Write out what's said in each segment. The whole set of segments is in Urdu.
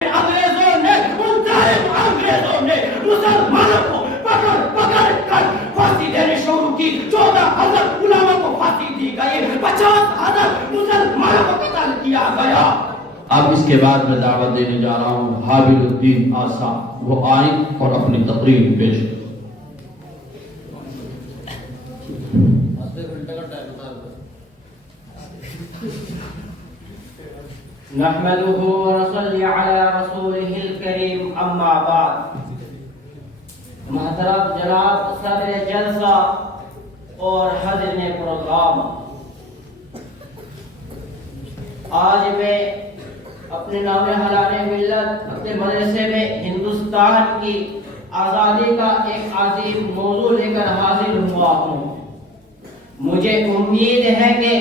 انگریزوں نے ان ظالم انگریزوں نے مسلمانوں کو پکڑ پکڑ کر پھانسی دینے شروع کی. 14,000 علماء کو پھانسی دی گئی, 50,000 مسلمانوں کو قتل کیا گیا. اب اس کے بعد میں دعوت دینے جا رہا ہوں حابل الدین آسا, وہ آئیں اور اپنی تقریر پیش کریں. نحمده ونصلي على رسوله الكريم اما بعد. محترم جناب صدر جلسہ اور حاضرین پروگرام, آج میں اپنے نام حلال ملت اپنے مدرسے میں ہندوستان کی آزادی کا ایک عظیم موضوع لے کر حاضر ہوا ہوں. مجھے امید ہے کہ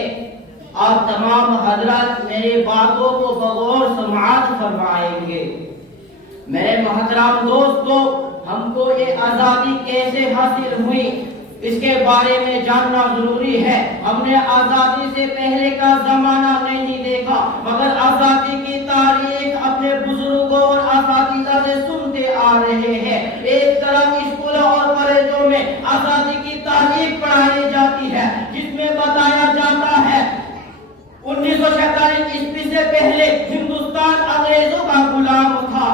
آپ تمام حضرات میری باتوں کو بغور سماعت فرمائیں گے. میرے محترم دوستو, ہم کو یہ آزادی کیسے حاصل ہوئی اس کے بارے میں جاننا ضروری ہے. ہم نے آزادی سے پہلے کا زمانہ نہیں دیکھا, مگر آزادی کی تاریخ اپنے بزرگوں اور اساتذہ سے سنتے آ رہے ہیں. ایک طرف اسکولوں اور کالجوں میں آزادی کی تاریخ پڑھائی جاتی ہے, جس میں بتایا جاتا ہے 1947 عیسوی سے پہلے ہندوستان انگریزوں کا غلام تھا.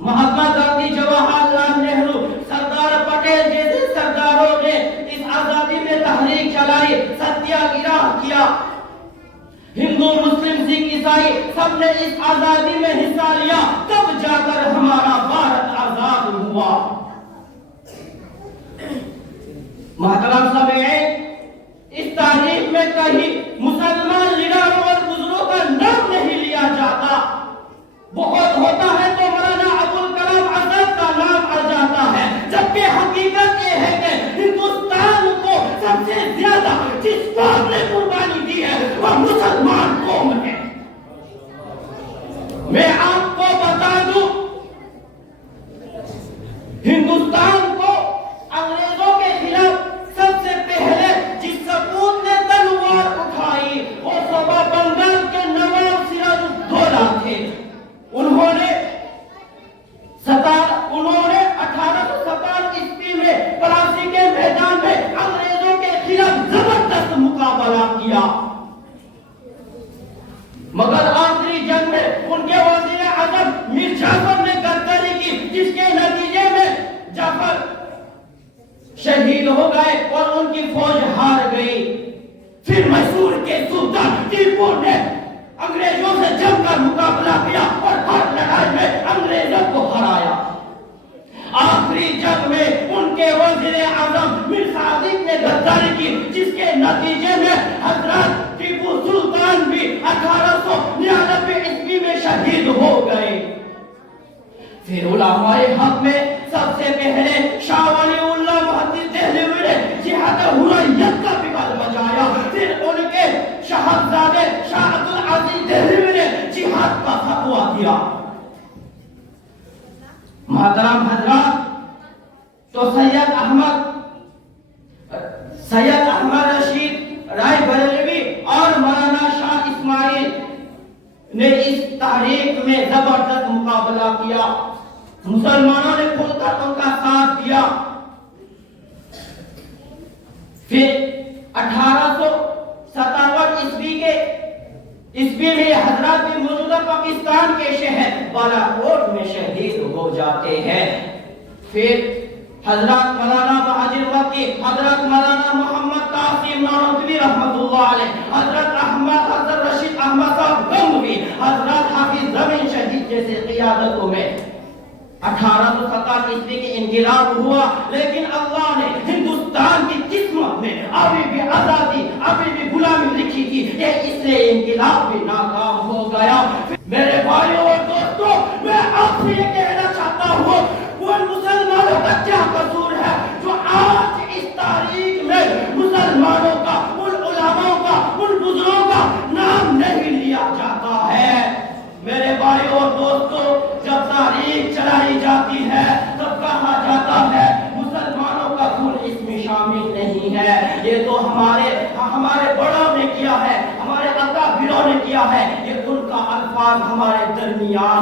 مہاتما گاندھی, جواہر لال نہرو, سردار پٹیل جیسے سرداروں نے اس آزادی میں تحریک چلائی, ستیہ گرہ کیا. ہندو, مسلم, سکھ, عیسائی سب نے اس آزادی میں حصہ لیا, تب جا کر ہمارا بھارت آزاد ہوا. محترم سامعین, اس تاریخ میں کہیں مسلمان لیڈروں اور بزرگوں کا نام نہیں لیا جاتا. بہت ہوتا ہے تو مولانا ابوالکلام آزاد کا نام آ جاتا ہے, جبکہ حقیقت یہ ہے کہ ہندوستان کو سب سے زیادہ جس قوم نے قربانی دی ہے وہ مسلمان قوم ہے. میں آپ کو بتا دوں, ہندوستان کو انگریزوں کے خلاف سب سے پہلے جس سپوت نے تلوار اٹھائی وہ صوبہ بنگال کے نواب سراج الدولہ تھے. انہوں نے 1857 عیسوی میں پلاسی کے میدان میں انگریزوں کے خلاف زبردست مقابلہ کیا, مگر آخری جنگ میں ان کے وزیر اعظم میر جعفر نے غداری کی, جس کے نتیجے میں جعفر شہید ہو گئے اور ان کی فوج ہار گئی. پھر میسور کے سلطان ٹیپو نے انگریزوں سے جنگ کا مقابلہ کیا اور ہر لڑائی میں انگریزوں کو ہرایا. آخری جنگ میں ان کے وزیر اعظم میر صادق نے غداری کی, جس کے نتیجے میں حضرت ٹیپو سلطان بھی 1899 عیسوی میں شہید ہو گئے. پھر علماء حق میں سب سے پہلے شاہ ولی اللہ محدث دہلوی نے جہاد حریت کا بگل بجایا. پھر ان کے شہزادے شاہ عبد العزیز دہلوی نے جہاد کا فتویٰ دیا. محترم حضرات, تو سید احمد رشید رائے بریلوی اور مولانا شاہ اسماعیل نے اس تحریک میں زبردست مقابلہ کیا. مسلمانوں نے کھل کر ان کا ساتھ دیا. پھر 1857 عیسوی میں حضرات بھی موجودہ پاکستان کے شہر بالاکوٹ میں شہید ہو جاتے ہیں. پھر حضرت مولانا مہاجر مکی, حضرت مولانا محمد قاسم نانوتوی رحمۃ اللہ علیہ, حضرت رشید احمد صاحب گنگوی, حضرت حافظ زمین شہید جیسے قیادتوں میں 1857 عیسوی کے انقلاب ہوا. لیکن اللہ نے ہندوستان کی قسمت میں ابھی بھی آزادی, ابھی بھی غلامی لکھی تھی, اس لیے انقلاب بھی ناکام ہو گیا. میرے بھائیوں اور دوستوں, میں آپ سے یہ کہنا چاہتا ہوں, ان مسلمانوں کا کیا قصور ہے جو آج اس تاریخ میں مسلمانوں کا, ان علماء کا, ان بزرگوں کا نام نہیں لیا جاتا ہے. میرے بھائیوں اور دوستوں, جب تاریخ چلائی جاتی ہے تب کہا جاتا ہے مسلمانوں کا خون اس میں شامل نہیں ہے. یہ تو ہمارے بڑوں نے کیا ہے, ہمارے اکابروں نے کیا ہے, یہ ان کا الفاظ ہمارے درمیان